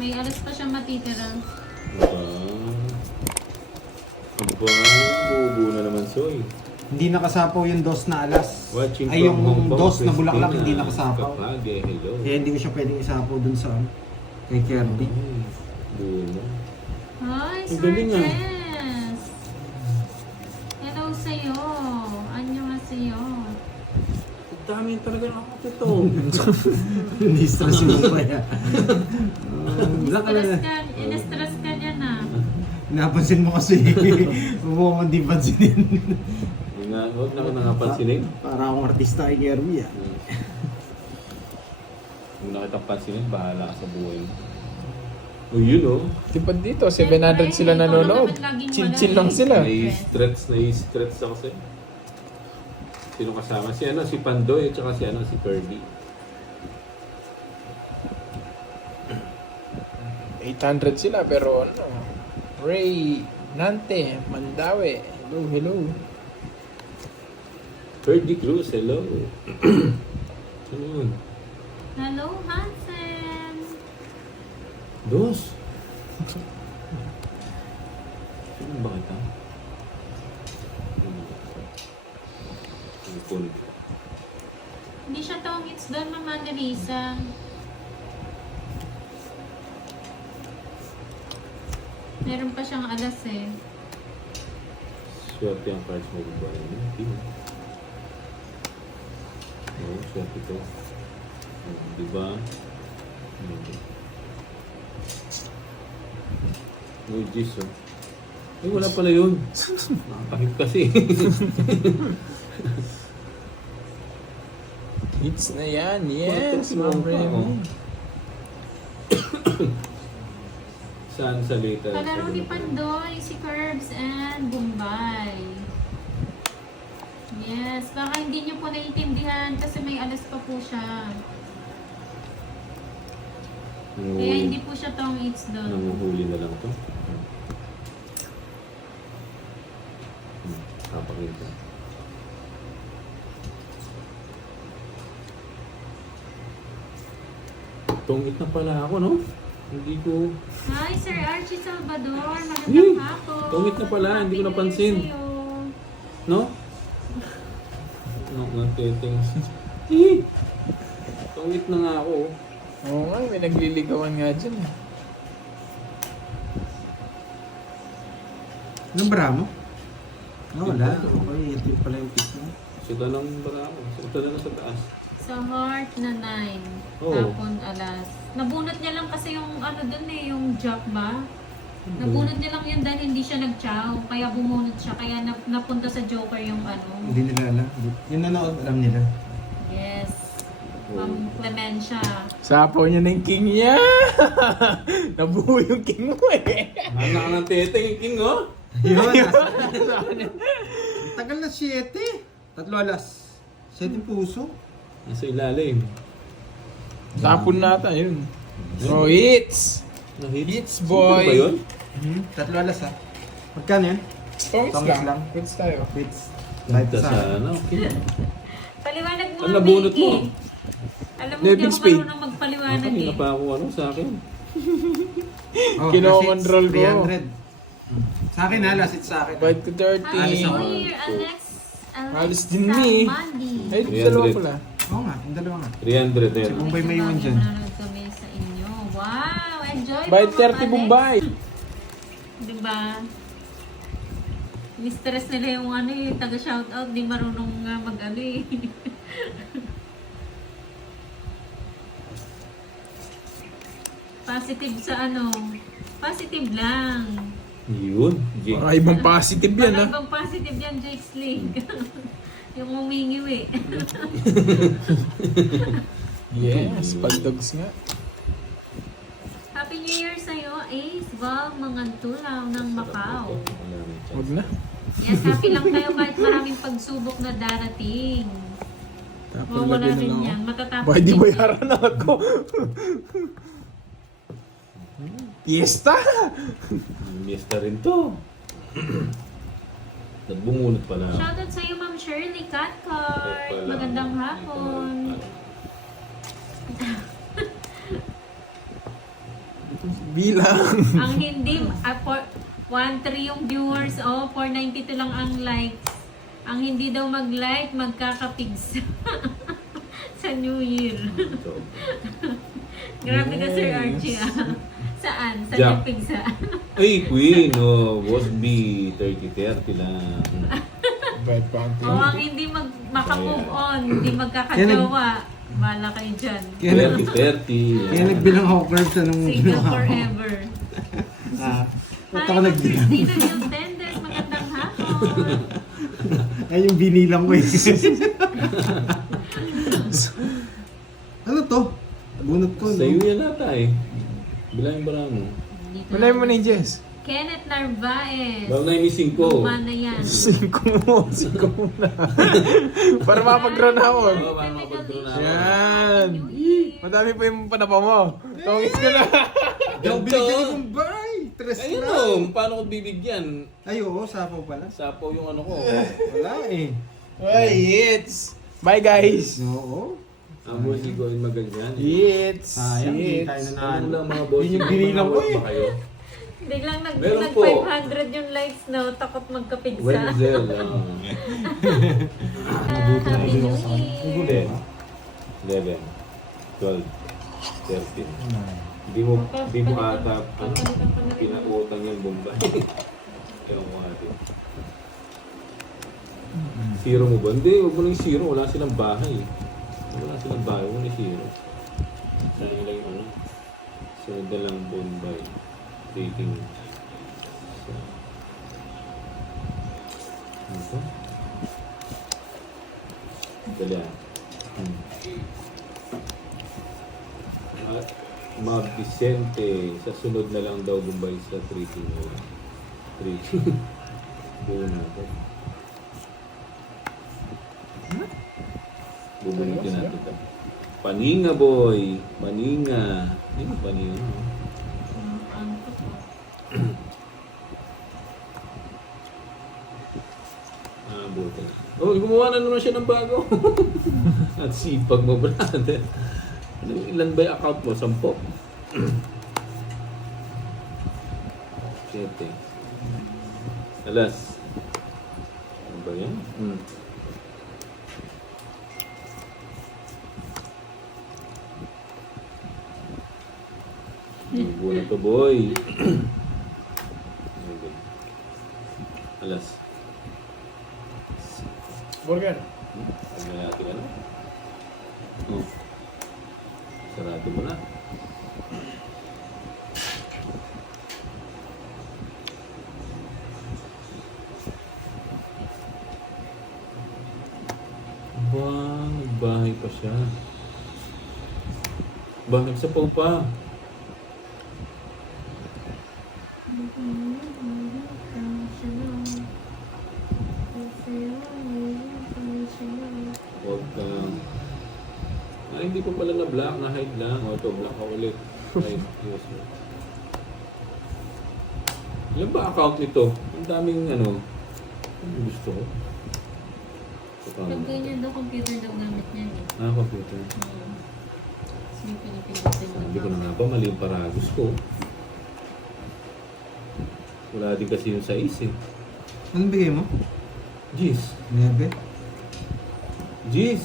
May alas pa siyang matitira. Aba, bubo na naman, Soy. Hindi nakasapaw yung dos na alas. Watching Ay, yung from Hong Kong, dos na bulaklak Christina. hindi nakasapaw. Kapage, hello. Kaya hindi ko siya pwedeng isapaw dun sa kay Kirby. Buo. Hi, Ang galing, ah. Sorges! Hello sa'yo. Anyo nga sa'yo. Ang dami talaga nakakot ito. Hindi stress mo pa yan. In-stress ka dyan ah. Napansin mo kasi. Huwag mo di pansinin. Huwag na ako nangapansinin. Para akong artista kay Kirby ah. Kung nakita pansinin, bahala ka sa buhay mo. O yun o. Diba dito, 700 sila nanonood. Chill-chill lang sila. Nai-stretch ako sa'yo. Sino kasama? Si Pandoy at saka si Kirby. 800 sila pero ano, Ray, Nante, Mandawe, hello. Kirby Cruz, hello. Ano yun? Hello, Hansen! Dos. Sino ba kita? Ipon. Hindi siya tongits doon, Mama Annalisa. Meron pa siyang alas eh. Swerte ang cards mo ba? Hindi. Oo, swerte to. Diba? Uy, jeez, oh. Ay, wala pala yun. Nakakahit kasi. Hits na yan, yes, Ma'am Ma'am Remy. Saan sa later? Kalaro ni Pandoy, si Curbs and Bombay. Yes, baka hindi niyo po naiintindihan kasi may alas pa po siya. Kaya hindi po siya tongits doon. Nanguhuli na lang to. Kapakita. Tungit na pala ako, no? Hindi ko... Hi, Sir Archie Salvador. Magandang hapon. Tungit na pala, hindi ko napansin. Happy New Year sa'yo. No? No, nagtiting. Tungit na nga ako. Oo nga, may nagliligawan nga dyan. Anong bra mo? Wala. Okay, ito pala yung pick mo. Sila lang bara ako. Sila lang sa taas. Sa heart na 9. Oo. Tapon alas. Nabunot niya lang kasi yung ano dun eh, yung jack ba? Nabunot niya lang yun dahil hindi siya nag-chow. Kaya bumunot siya. Kaya napunta sa Joker yung ano. Hindi nila alam. Yung nanood, alam nila. Yes. Ma'am Clemencia. Sapaw niya na yung king niya. Nabuo yung king mo eh. Anak ka ng teteng, king, oh! Yun. Tagal na 7. 3 alas. 7 puso. Nasa ilalim. Tapon nata yun. So hits! Hits boy! Sino ba yun? 3 alas ha. Magkano yan? Tongits Tongits lang. lang. Hits tayo. Bits. Punta sa ano, king. Paliwanag mo Ang ang nabunot Mickey. mo. Alam mo, Level hindi ako speed. marunong magpaliwanag Kanina eh. pa ako ano sa akin. Oh, Kino-control ko. 300. Sa akin ha, last hit sa akin. 5 to Happy 30. New Year, Alex. Alis din ni. Mandy. Ay, dalawa 300. pala. Oo nga, yung dalawa nga. 300 Si yan. Bombay may iwan dyan. Nanonood kami sa inyo. Wow! Enjoy By po, Ma'am 30 Alex. Bombay. Diba? Mistress nila yung ano yung taga-shoutout. Di marunong nga mag-ano eh. Positive sa ano. Positive lang. Yun, Jake. Mga ibang positive yan ha. Ibang positive yan, Jake Sling. Yung umingiw eh. Yes, pagdogs nga. Happy New Year sa'yo, Ace Val Mangantulaw ng Macau. Huwag na. Yes, happy lang tayo kahit maraming pagsubok na darating. Tapos Mawala lagyan na rin lang yan. ako. Matatapos Bakit di din. bayaran na ako? Fiesta! Miesta rin to. Nagbungunot pala. Shoutout sa'yo, Ma'am Shirley Catcard. Magandang hapon. Bilang. Ang hindi, 1-3 yung viewers, 492 lang ang likes. Ang hindi daw mag-like, magkakapigs sa New Year. So, Grabe ka, Sir Yes. Archie, Saan? Saan Jack. yung pigsa? ay, Queen, was be 30-30 lang. Bad bounty. Ang hindi makamove on, hindi magkakajowa. Bala kayo dyan. Kaya, 30-30. kaya nagbilang ako curves anong Single ginawa ko. forever. Ba't Hi, ako nagbilang? Christina Newtenders. Magandang hapon. Ay, yung binilang ko eh. Ano to? Bunot ko, Sa'yo no? yan nata eh. Bilangin ba mo? Dito Wala mo na yung Jess. Kenneth Narvaez. Bago na yung missing ko. Luma na yan. 5 mo na. Para mapag-draw na ako. Oo, para mapag-draw na ako. Yan. Madami pa yung panapa mo. Tongis ko na. Yung binigyan ko ng bahay. Tres Ayun na. o, paano ko bibigyan? Ay, oo, sapaw pala. Sapaw yung ano ko. Wala eh. Ay, hits. Bye guys. Oo. Ang music ko ay maganyan. Hits. Sayang, hindi Hits. tayo Ano nanalo. lang mga boss? Yun yung binilang ko eh. Ba kayo? Biglang Meron nag po. 500 yung likes na takot magkapigsa. Wenzel. Happy New Year. 11, 12, 13. Hindi mo ata pinautang yung Bombay. Kaya mo ate. Zero mo ba? Hindi, huwag mo nang zero. Wala silang bahay. Wala silang bahay. Huwag mo na zero. Sayang lang yung ano. Sunod na lang Bombay. Rating. So, ano to? Dali ah. At Mag Vicente, sa sunod na lang daw Bombay sa 3-2. 3-2. Buo natin. Bubunutin natin ito. Paninga boy! Paninga! Ano paninga? Ano to po? Buti. Oh, gumawa na naman siya ng bago. At sipag mo, brother. Ilan ba yung account mo? 10? 7. Alas. Ano ba yan? Buo na to, boy. Alas. Burger. Ano natin ano? Oh. Sarado mo na. Ba, nagbahay pa siya. Ba, nagsapaw pa. Huwag kang... Ay, hindi ko pala na-block, na-hide lang. O, ito, block ka ulit. Ay, yes, mo. Ilan ba account nito? Ang daming ano. Ano gusto ko? Pag ganyan daw, computer daw gamit niya eh. Ah, computer. Sige, pinipindutin mo. Sabi ko na nga ba, mali yung paragos ko. Wala din kasi yung size eh. Anong bigay mo? Jeez. 9? Jeez.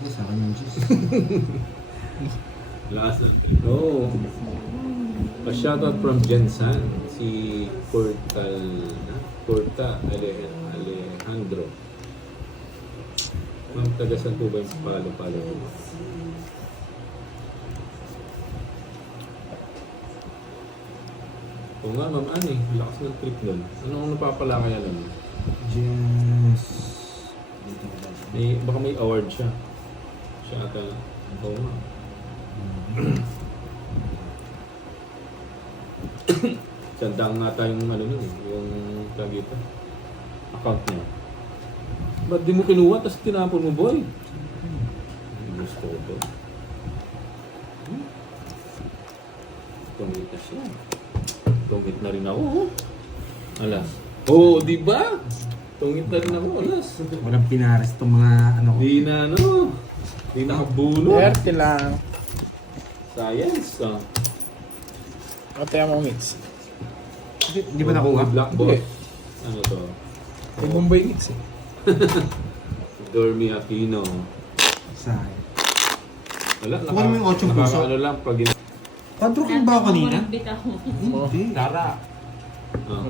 Yes, akin yung juice. Last oh. A shoutout from Jensan, si Porta Alejandro. Ma'am, taga saan po ba yung palo-palo? Oo nga, Ma'am Ani, lakas ng trip nun. Anong napapala kaya lang? Yes. Baka may award siya. Siya ata. Oo nga. Sandang nga tayong ano nun, yung tagita. Account niya. Ba't di mo kinuha, tapos tinapon mo, boy? Gusto ko to. Tungit na siya. Tungit na rin ako. Alas. Oo, di ba? Tungit na rin ako, alas. Walang pinares itong mga ano ko. Di na ano. Di nakabulo. 30 lang. Science. Ate mo mix. Di ba nakuha? Black boss. Hindi. Ano to? May Bombay mix eh. Dormi Aquino. Sayang. Wala, Kuha mo yung 8 puso. Ano lang pag Quadro king ba ako kanina? Bit ako. Hindi. Tara.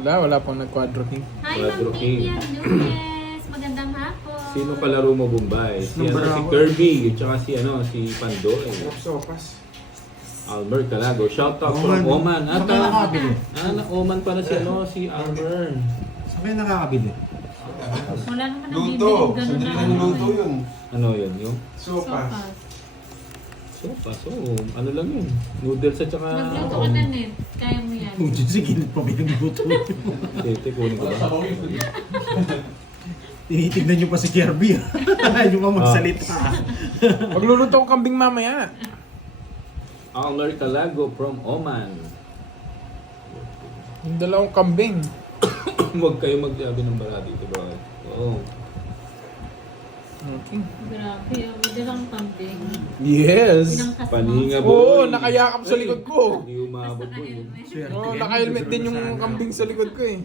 Wala pang nag-quadro king. Hi, Quadro Ma'am King. Tia Lunes. Magandang hapon. Sino kalaro mo Bombay? Si, Number si ako. Kirby, at saka si Pandoy. Sopas. Almer Calago. Shout out Oman. from Oman. Saan kayo nakakabili? Oman pala si Almer. Saan kayo nakakabili? Wala naman ang Luto. bibili. Ganun Sandali lang na niluto yun. Ano yun? Yung Sopas. sopa. So, ano lang yun? Noodles at saka... Nagluto ka na, Net. Kaya mo yan. Sige, pa pinagluto. Tete, kunin ko ba? Tinitignan nyo pa si Kirby. Ayaw ka magsalita. Magluluto ang kambing mamaya. Almer Calago from Oman. Yung dalawang kambing. Huwag kayo magsabi ng bara dito, bro. Oo. Okay. Grabe, hindi lang kambing. Yes. Pinangkas mo. Paninga boy. Oo, nakayakap sa likod ko. Hindi umabot Basta boy. na-helmet. Oo, naka-helmet din yung kambing sa likod ko eh.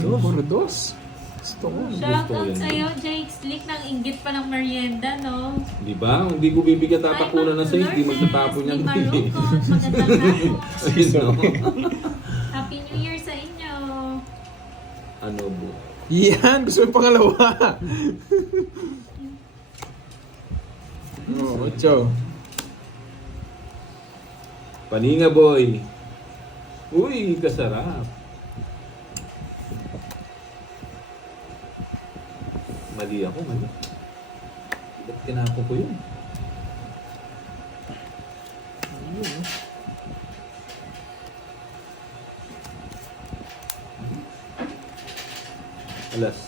Puro dos. Gusto ko. Shoutout yan. sa'yo, Jake Slick, ng inggit pa ng merienda, no? Di ba? Hindi ko bibigyan tatakunan na sa'yo. Hindi magtatapon yan. Ni Marukot, magandang hapon. Ayun, no? Happy New Year sa inyo. Ano bo? Yan, gusto yung pangalawa. Oo, ocho. Paninga boy. Uy, kasarap. Mali ako, mali. Ba't tinapon ko yun? Ayun, Alas.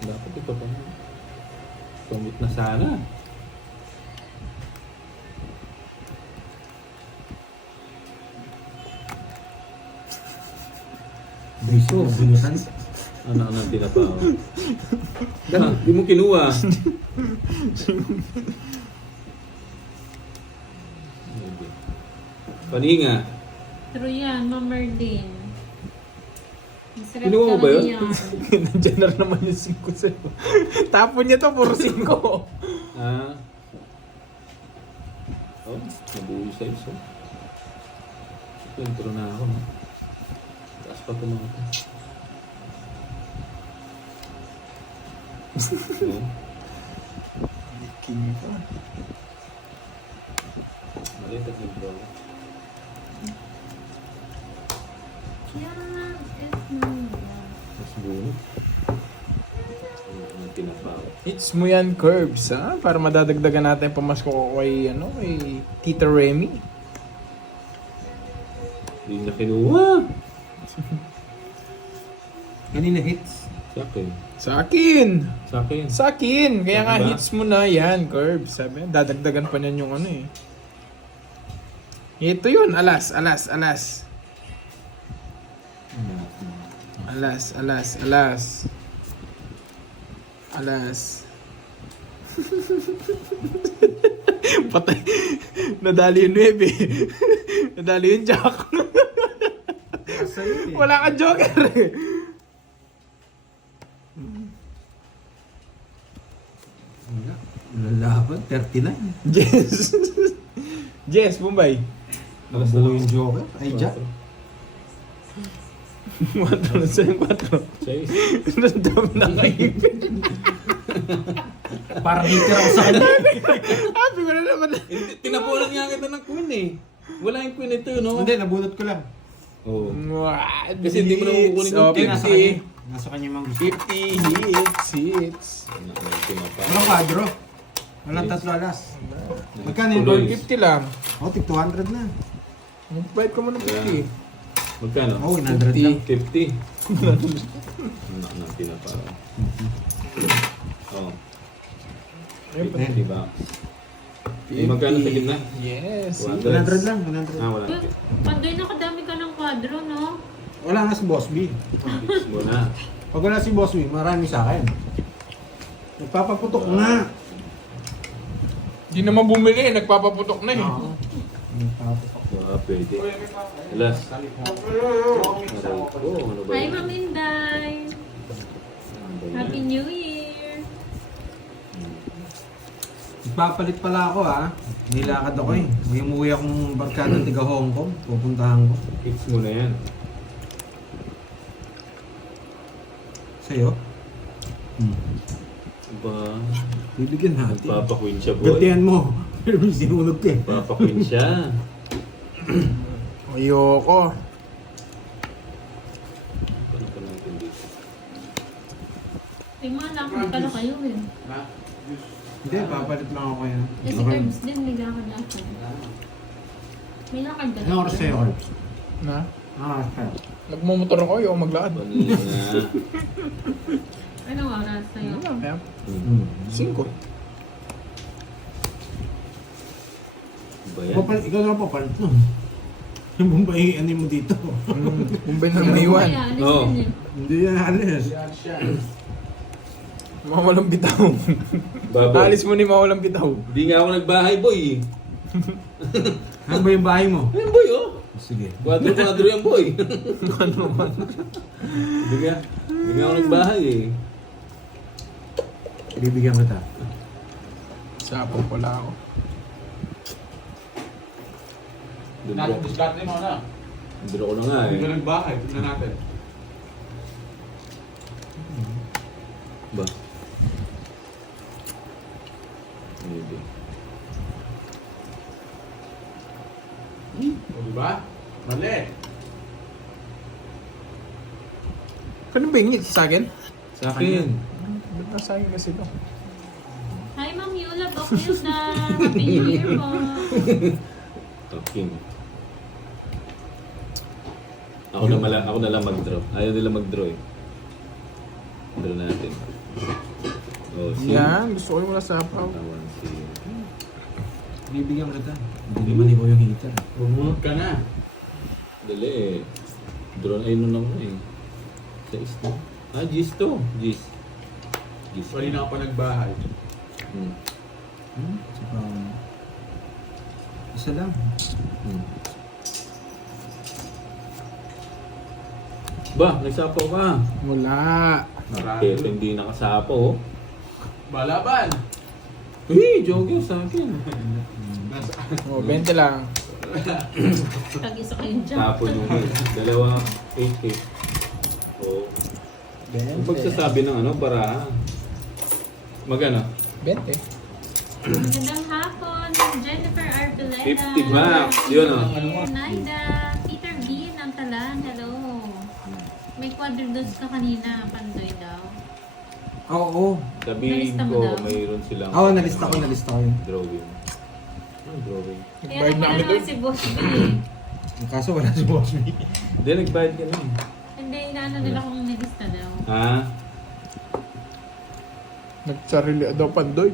Dapat ito pa. Tumit na sana. Biso, bunutan. Ano ang tinapaw? Di mo kinuha. Paninga. True yan, Ma'am Merlin. Masarap Kinuha mo ba talaga yun? yan. Nandiyan na naman yung 5 sa'yo. Tapon niya to, puro 5. Ah. Oh, nabuhay sa iso. Intro na ako, no? Taas pa kumaka. Ayan. King pa. Maliit at yung bro. Yan, it's me. Mas bunot. Ang tinapaw. Hits mo yan, Curbs, ha? Para madadagdagan natin pamasko ko kay, kay Tita Remy. Hindi na kinuha. Kanina hits. Sa akin. Sa akin! Sa akin. Sa akin! Kaya nga Diba? hits mo na yan, Curbs. Sabi, dadagdagan pa niyan yung eh. Ito yun, alas. Alas. Alas. Patay. Nadali yung 9. Nadali yung Jack. Wala kang joker eh. Wala. Lalaban, 39. Yes. Yes, Bombay. Alas na Buo lang. yung joker. Ay, Jack. 4 sa 4. Chase. Nandam na kaipin. Parang hitter ako sa kanya. Sabi ko na naman. Tinapunan nga kita ng queen eh. Wala yung queen ito, no? Hindi, nabunot ko lang. Oo. Kasi hindi mo na kukunin yung Okay, nasa kanya. 50. Nasa kanya mang gusto. 50 hits. Walang quadro. Walang tatlo alas. Magkano yung Tuloy. gold? 50 lang. Oh, tig 200 na. Mag-bite ko muna 50. Magkano? Oh, 100 lang. 50. Ang tinapaw. Oo. Ayun pa. 50 ba? Eh, magkano sa gitna? Yes. 100 lang, 100. Ah, wala. Pandoy, nakadami ka ng kwadro, no? Wala nga si Boss B. Fix mo na. Pag wala si Boss B, marami sa akin. Nagpapaputok nga. Di naman bumili, nagpapaputok na eh. Oo. Pwede. Alas. Aray ko, ano ba Hi, yun? Ma'am Inday! Ano ba yan? Happy New Year! Ipapalit pala ako ha. Nilakad ako eh. May umuwi akong barkadang tiga Hong Kong. Pupuntahan ko. Fix mo na yan. Sa'yo? Ba, Bibigyan natin. nagpapakwin siya, boy. Gantihan mo. Pero may sinunog ka eh. Nagpapakwin siya. Ayoko. Paano pa natin dito? May mga lakad pala kayo eh. Hindi, papalit lang ako yan. Kasi Curbs din, may lakad-lakad. May lakad ka Anong oras sa'yo, Orbs? Na? Ah, sa'yo. Nagmumotor ako, ayoko maglakad. Panila na. Anong oras sa'yo? Ano kaya? Hmm. 5. Ba yan? Papalit, ikaw na papalit no. Yung Bombay, ano mo dito? Kumbay na maiwan. Kaya, alis Oo. din eh. Hindi yan alis. Mawalang bitaw. Babo. Alis mo ni mawalang bitaw. Hindi nga ako nagbahay, boy. Ano ba yung bahay mo? Ayun, boy, oh. Sige. Kwadro-kwadro yan, boy. Ano man? Hindi nga ako nagbahay, eh. Bibigyan kita. Sapo pala ako. Diskarte mo na. Duro ko na nga, Hindi ka eh. nagbahay. Tignan natin. Ba? Maybe. O diba? Mali. Kano ba yung sa akin? Sa akin. Ba't nasa akin kasi ito? Hi, Ma'am Yula. Bakilda. Happy New Year po. Talking. Ako na lang mag-draw. Ayaw nila mag-draw, eh. Draw natin. Oh, see? Yan, gusto ko yung wala sapaw. Tawan si... Bibigyan kita. Hindi naman ikaw yung hater. Bumunot ka na. Dali, eh. Draw ay nun ako, eh. Sa isno. Ah, Gis to. Gis. Gis. Kanina ka pa nagbahay. Hmm. Saka, isa lang. Hmm. Ba, nagsapaw ka. Wala. Pero hindi nakasapaw, oh. Balaban. Uy, joke yun sa akin. O, 20 lang. Tag-isa kayong dyan. Tapon yung dalawa 8-8. Oo. Yung pagsasabi ng ano, baraha. Magana? 20. Magandang hapon, Jennifer Arpeleta. 50 max. Yun, ah. Naida, Peter Bean, ang talan. Hello. May quadridos ka kanina, Pandoy daw. Oo. Sabihin Nalista mo ko, daw? mayroon silang Oo, nalista ko yun. drawing. Anong drawing? Kaya Nagbayad na naman kami naman doon. si Boss B eh. Kaso wala si Boss B. Hindi, nagbayad ka lang. Hindi, inaano nila kung nilista daw. Ha? Nagsarili daw pandoy.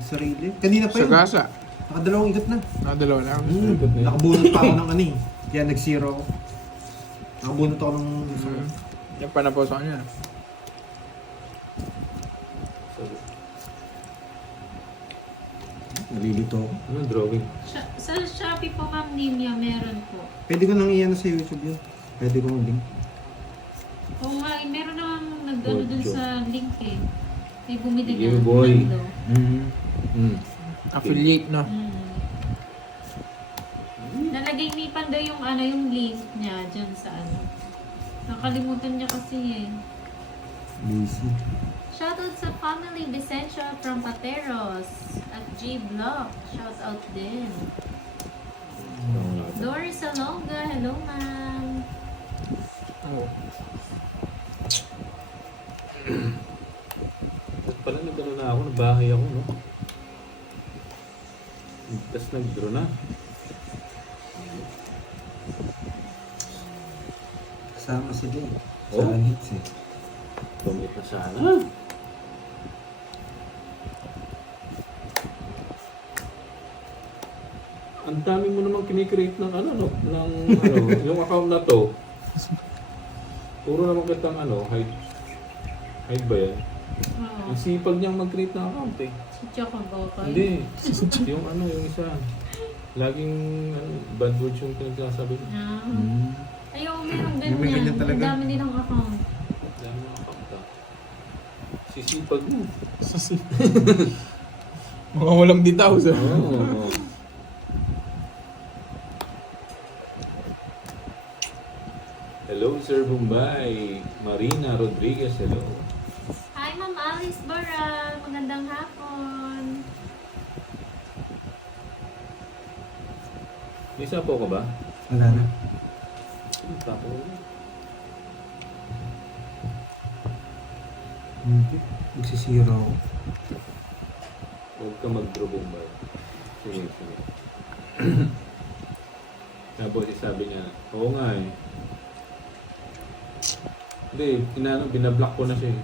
Sarili. Kanina pa Sa yun. gasa. Nakadalawang ikot na. Nakadalawa na ako. Nakabunot pa ako ng ano eh. Kaya nag-zero ako. Nakabunot ako ng... Yan pa na po sa kanya. Nalilito ako. Anong drawing? Sa Shopee po, Ma'am Nimia, meron po. Pwede ko nang iyan sa YouTube yun. Pwede ko mag-link. Oo nga, meron namang nag-ano dun Bojo. sa link eh. May bumili Sige, na. boy. Nando. Hmm. Affiliate na. Nalagay ni Pandoy yung ano, yung link niya dyan sa ano. Nakalimutan niya kasi eh. Busy. Shoutout sa family Vicencio from Pateros at G Block. Shoutout din. Doris Salonga, hello ma'am. Oh. Tapos pala nag-ano na ako, nabahay ako, no? Tapos nag-draw na. Kasama sila eh. Oh. Sa hits eh. Tumit na sana. Ang dami mo namang kinikreate ng ano, no? Ng ano, yung account na to. Puro naman kitang ano, hide ba yan? Oo. Ang sipag niyang mag-create ng account eh. Si Choco Bokoy. Hindi. Yung ano, yung isa. Laging bad words yung pinagsasabi niya. Ah. Hmm. Ayaw, merong May ganyan ganyan. Ang talaga. dami nilang account. Dahil mga account ah. Sisipag mo. Mga walang bitaw sa. Oo. Hello, Sir Bombay. Marina Rodriguez, hello. Hi, Ma'am Alice Baral. Magandang hapon. May sapo ka ba? Wala na. Sapo. Hindi. Magsisira ako. Huwag ka mag-draw Bombay. Sige, sige. Tapos sabi niya, oo nga eh. Hindi, binablock ko na siya eh.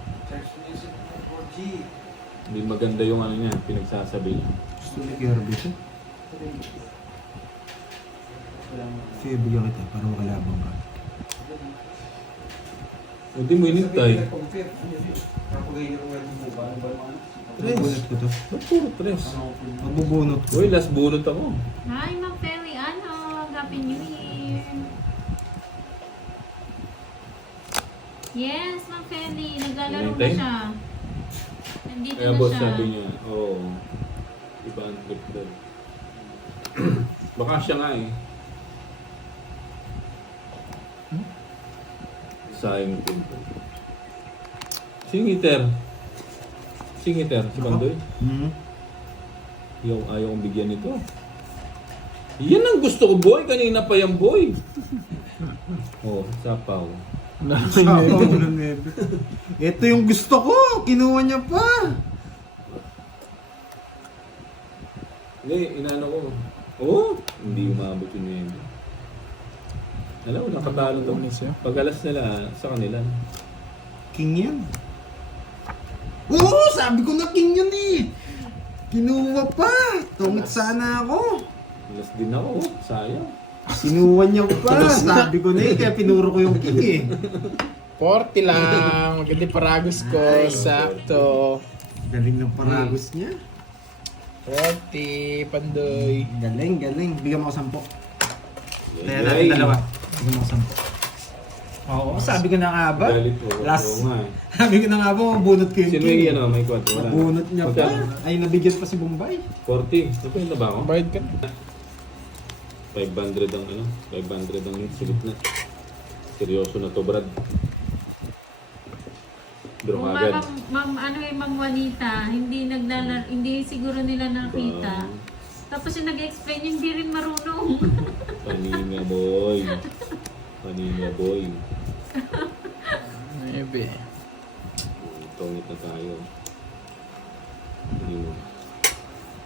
Hindi maganda yung ano niya, pinagsasabi niya. Gusto ni Kirby ito? Sige, bigyan kita para makalabang ka. Hindi mo inintay. Magbubunot ko to. Ba't puro tres? Magbubunot ko. Uy, last bunot ako. Hi, Ma'am Feli Anog. Happy New Year. Yes, Ma'am Feli. Naglalaro na Hinihintay? siya. Nandito Kaya na boss siya. sabi niya, oo. Iba ang trip doon. Baka siya nga eh. Sayang trip doon. Singiter. Singiter, si Bandoy. Hmm. Ayaw kong bigyan nito. Yan ang gusto ko, boy. Kanina pa yan, boy. Oh, sapaw. Sapaw na nebe. Ito yung gusto ko. Kinuha niya pa. Hindi, inaano ko. Oh, hindi umabot yun yun. Alam mo, nakatalo to. Pag alas nila, sa kanila. King yan. Oo, sabi ko na king yun eh. Kinuha pa. Tungit sana ako. Alas din ako, oh. Sayang. Sinuha niya pa. Sabi ko na eh, kaya pinuro ko yung king eh. 40 lang. Maganda paragos ko. Sakto. Galing ng paragos niya. 40, Pandoy. Galing, galing. Bigyan mo ako 10. Kaya Yay. natin dalawa. Bigyan mo ako 10. Oo, sabi ko na nga ba? Galit mo. Last. Oo nga eh. Sabi ko na nga ba, mabunot ko yung Sino king. yung ano, may kwat? Wala. Mabunot niya pa. Magkano? Ay, nabigyan pa si Bombay. 40. Nagpahil na ba ako? Bayad ka na. 500 ang ano, 500 ang sulit na. Seryoso na to, Brad. Draw Kung agad. Ma'am Juanita, hindi siguro nila nakita. Tapos yung nag-explain, hindi rin marunong. Kanina, boy. Kanina, boy. Maybe. Tungit na tayo. Hindi mo.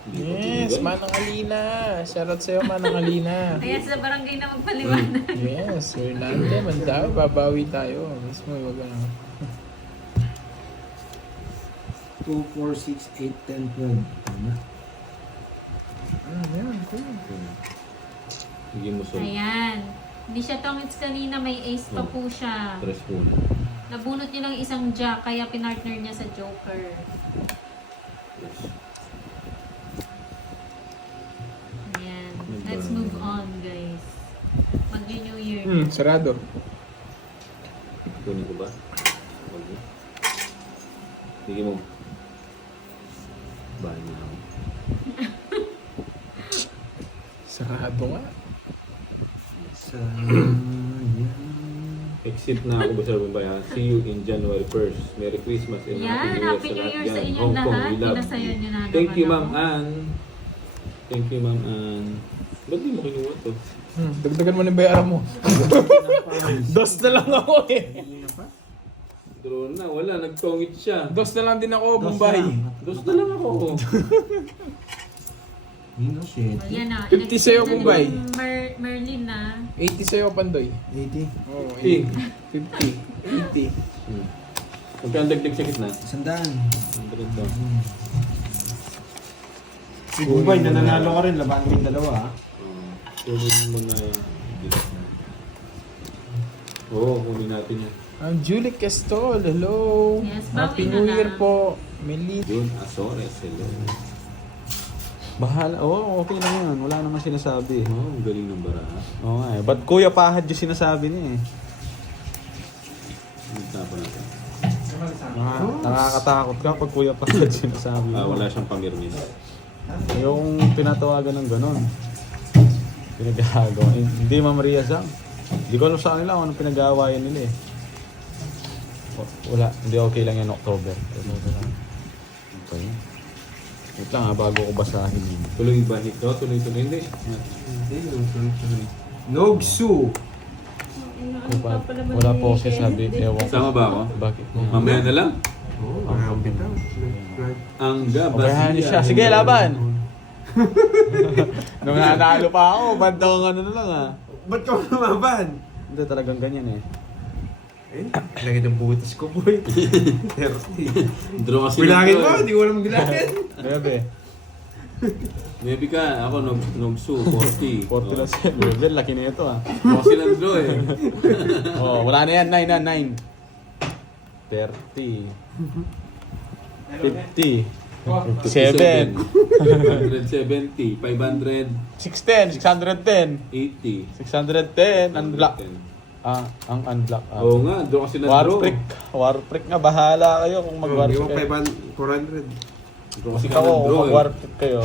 Hindi mo Yes, binigay. Manang Alina. Shoutout sa'yo, Manang Alina. Kaya sa barangay na magpaliwanag. Yes, we're not them. Ang dami, babawi tayo. Mismo, wag ano. 2, 4, 6, 8, 10, 12. Tama. Yan, cool. Hindi mo so. Ayan. Hindi siya tongits kanina, may ace pa po siya. Stress muna. Nabunot niya ng isang jack, kaya pinartner niya sa joker. Yes. Ayan. Let's move on, guys. Mag-New Year. Sarado. Kunin ko ba? Wag mo. Sige mo. Bahay na ako. Sarado nga. Exit na ako, Sir Bombay. Ha? See you in January 1st. Merry Christmas and Yan, Happy New Year sa dyan. inyong Hong Kong, lahat. we love Pinasayo you. niyo na naman Thank you, Ma'am ako. Ann. Thank you, Ma'am Ann. Ba't di mo kinuha to? Dagdagan mo na yung bayaran mo. Dos na lang ako eh. Drone na, wala. Nagtongit siya. Dos na lang din ako, Bombay. Dos na lang ako. Yun o, shit. O, yan na. 50 sa'yo, In-explain na Bombay. ni Merlin na. 80 sa'yo, Pandoy. 80. Oo, 50. 50. 80. Magkano dagdag sa gitna? 100. 100 daw. Si Bombay, nananalo ka rin. Laban mo yung dalawa ha. Kunin mo na yung bilas na. Oo, kunin natin yan. Ang Julie Questol, hello. Yes, Happy bawi na New lang. Year po. Melit. Yun, Azores, hello. Bahala. Oo, okay lang yan. Wala naman sinasabi. Oh, ang galing ng baraha. Oo nga eh. Ba't Kuya Pahad yung sinasabi niya eh? Nagtapa natin. Nakakatakot ka pag Kuya Pahad sinasabi mo. Wala siyang pamirmis. Yung pinatawagan ng ganon. Pinagagawa. Hindi Ma'am Maria Sam. Hindi ko alam sa kanila kung anong pinag-aawayan nila eh. Wala. Hindi okay lang yan October. Okay. Wait lang ha, bago ko basahin yun. Tuloy ba ito? Tuloy-tuloy. Hindi. Nogsu! Wala po kasi sabi. Ewan ko. Sama ba ako? Bakit? Mamaya na lang. Ang Obrahan niyo siya. gabas. Sige, laban! Nung nanalo pa ako, bandang ano na lang ah. Ba't ka lumaban? Hindi talagang ganyan eh. Lagay ng butas ko, boy. 30. Draw kasi Bilangin nito, mo, eh. hindi ko alam bilangin. Bebe, Maybe ka. Ako, Nogsu, 40. 40 lang siya. Bebe, laki na ito ah. Draw kasi ng draw eh. Oh, wala na yan. 9 na, 9. 30. 50. 57. 7. 570. 500. 610. 610. 80. 610. Unblock. Ang unblock. Oo nga, draw kasi ng draw. Warprick nga. Bahala kayo kung mag-warprick kayo. 400. Draw kasi Ako, ng kung draw eh. mag-warprick kayo,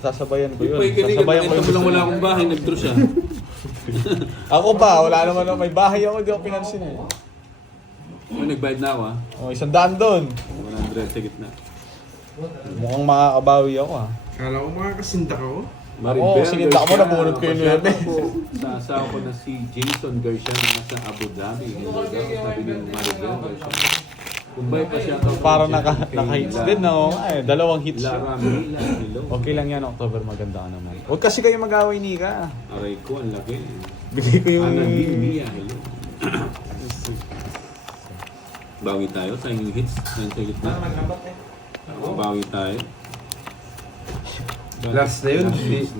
sasabayan ko Yung yun. pa ikinig, Sasabayan ko nakita mo lang gusto wala niyo. akong bahay, nag-draw siya. Ako ba? Wala naman ako. May bahay ako, di ako pinansin eh. Oh, nagbayad na ako ah. Oh, 100 doon. 100 sa gitna. Mukhang makakabawi ako ah. Kala ko mga kasinda ko. Maribel sininda mo, Garcia, nabunod ko yung napashoutout 9. po sa asawa ko na si Jason Garcia na nasa Abu Dhabi. Sabi ni Maribel Garcia. Kumbay pa siya. Para naka-hits din no? Ay, 2 hits. Lara Mila, hello. Okay lang yan, October. Maganda ka naman. Huwag kasi kayo mag-away, Nika. Aray ko, ang laki. Bigay ko yung... Annalyn Mia, hello. Bawi tayo sa inyong hits. Yan sa gitna. Bawi tayo. Last na yun. Last hits.